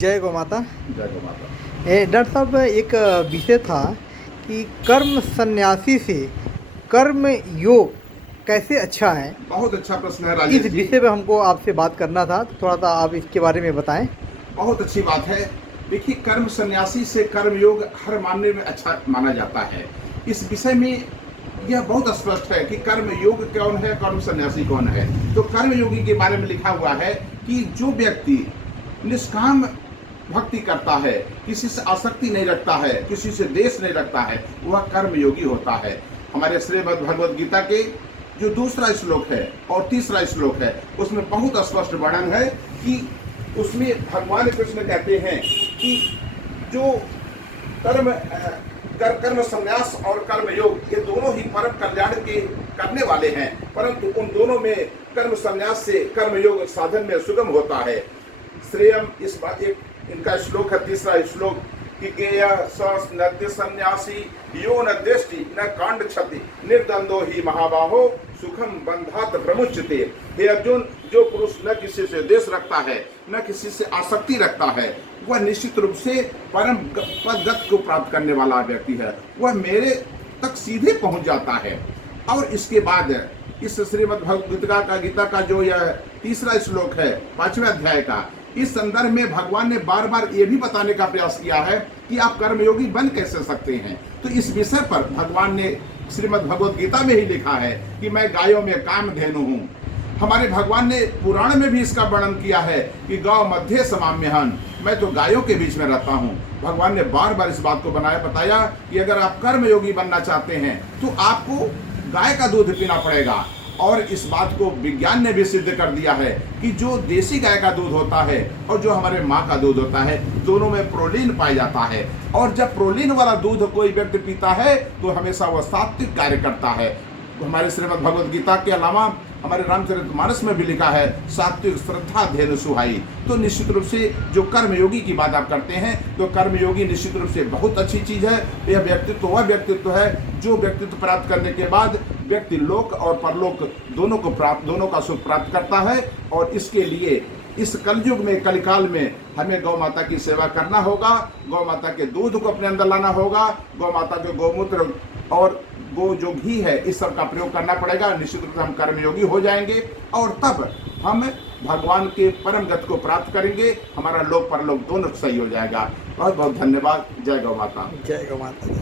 जय गौ माता। जय गौ माता। डॉक्टर साहब, एक विषय था कि कर्म सन्यासी से कर्म योग कैसे अच्छा है। बहुत अच्छा प्रश्न है इस राजेश जी। विषय पे हमको आपसे बात करना था, तो थोड़ा सा आप इसके बारे में बताएं। बहुत अच्छी बात है। देखिए, कर्म सन्यासी से कर्म योग हर मामले में अच्छा माना जाता है। इस विषय में यह बहुत स्पष्ट है कि कर्म योग कौन है, कर्म सन्यासी कौन है। तो कर्म योगी के बारे में लिखा हुआ है कि जो व्यक्ति निष्काम भक्ति करता है, किसी से आसक्ति नहीं रखता है, किसी से द्वेष नहीं रखता है, वह कर्म योगी होता है। हमारे श्रीमद् भगवद गीता के जो दूसरा श्लोक है और तीसरा श्लोक है, उसमें बहुत स्पष्ट वर्णन है कि उसमें भगवान कृष्ण कहते हैं कि जो कर्म संन्यास और कर्म योग, ये दोनों ही परम कल्याण के करने वाले हैं, परंतु उन दोनों में कर्म संन्यास से कर्म योग साधन में सुगम होता है। श्रेयम, इस बात एक इनका श्लोक है, तीसरा श्लोक कि गेय नृत्य सन्यासी यो न दृष्टि न कांड क्षति निर्द्वंदो ही महाबाहो सुखम बंधात प्रमुच्यते। हे अर्जुन, जो पुरुष न किसी से द्वेष रखता है, न किसी से आसक्ति रखता है, वह निश्चित रूप से परम पद को प्राप्त करने वाला व्यक्ति है। वह मेरे तक सीधे पहुंच जाता है। और इसके बाद इस श्रीमद् भगवद गीता का जो यह तीसरा श्लोक है 5वें अध्याय का, इस संदर्भ में भगवान ने बार बार ये भी बताने का प्रयास किया है कि आप कर्मयोगी बन कैसे सकते हैं। तो इस विषय पर भगवान ने श्रीमद् भगवद गीता में ही लिखा है कि मैं गायों में कामधेनु हूँ। हमारे भगवान ने पुराण में भी इसका वर्णन किया है कि गौ मध्य समाम्यहन, मैं तो गायों के बीच में रहता हूँ। भगवान ने बार बार इस बात को बताया कि अगर आप कर्मयोगी बनना चाहते हैं तो आपको गाय का दूध पीना पड़ेगा। और इस बात को विज्ञान ने भी सिद्ध कर दिया है कि जो देसी गाय का दूध होता है और जो हमारे माँ का दूध होता है, दोनों में प्रोटीन पाया जाता है। और जब प्रोटीन वाला दूध कोई व्यक्ति पीता है तो हमेशा वह सात्विक कार्य करता है। हमारे श्रीमद् भगवद गीता के अलावा हमारे रामचरितमानस में भी लिखा है सात्विक श्रद्धा धेनु सुहाई। तो निश्चित रूप से जो कर्मयोगी की बात आप करते हैं, तो कर्मयोगी निश्चित रूप से बहुत अच्छी चीज है। यह व्यक्तित्व वह व्यक्तित्व है जो व्यक्तित्व प्राप्त करने के बाद व्यक्ति लोक और परलोक दोनों का सुख प्राप्त करता है। और इसके लिए इस कलयुग में, कलिकाल में हमें गौ माता की सेवा करना होगा, गौ माता के दूध को अपने अंदर लाना होगा, गौ माता के गोमूत्र और गो जो घी है, इस सब का प्रयोग करना पड़ेगा। निश्चित रूप से हम कर्मयोगी हो जाएंगे और तब हम भगवान के परम गति को प्राप्त करेंगे। हमारा लोक परलोक दोनों सही हो जाएगा। बहुत बहुत धन्यवाद। जय गौ माता। जय गौ माता।